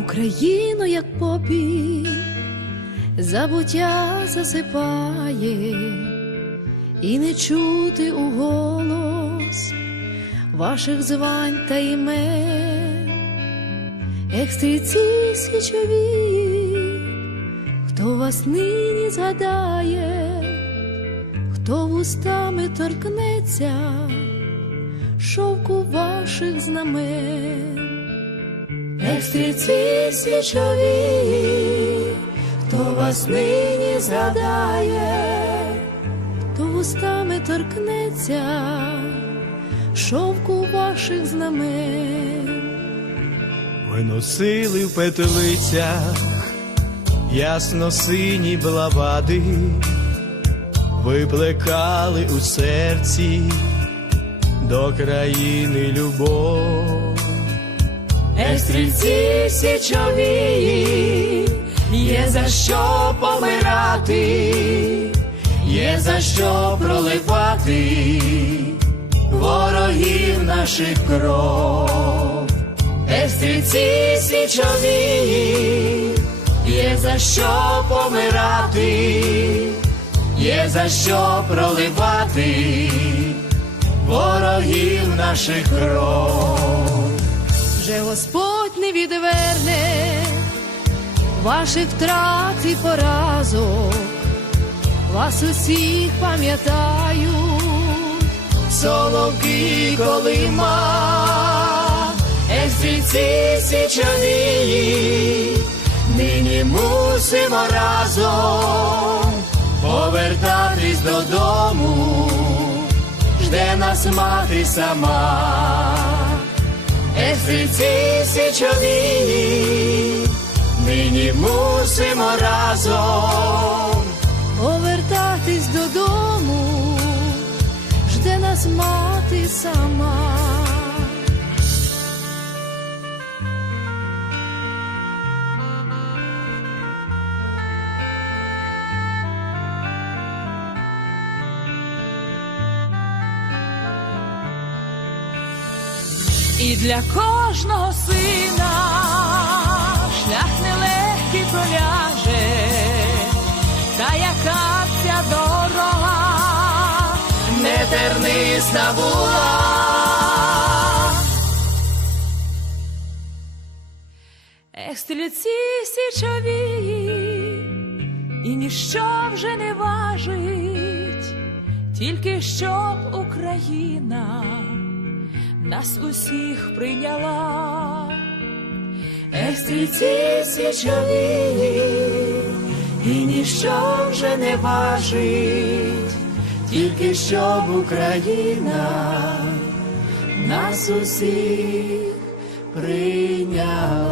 Україну, як попі, забуття засипає, і не чути у голос ваших звань та імен, екстріці свічові, хто вас нині згадає, хто вустами торкнеться шовку ваших знамен. Екстріці свічові, хто вас нині згадає, хто вустами торкнеться шовку ваших знамен. Ви носили в петлицях ясно сині блавади, ви плекали у серці до країни любов. Стрільці січові, є за що помирати, є за що проливати ворогів наших кров. Стрільці січові, є за що помирати, є за що проливати ворогів наших кров вже Господь не відверне ваших втрат і поразок, вас усіх пам'ятають, соловки колима, екстріці січові, нині мусимо разом повертатись додому, жде нас мати сама. Екстріці тисячові, нині мусимо разом повертатись додому, жде нас мати сама. І для кожного сина шлях нелегкий проляже, та яка ця дорога не тернисна була. Екстрільці січові, і ніщо вже не важить, тільки щоб Україна нас усіх прийняла. Екстрільці січові, і ніщо вже не важить, тільки щоб Україна нас усіх прийняла.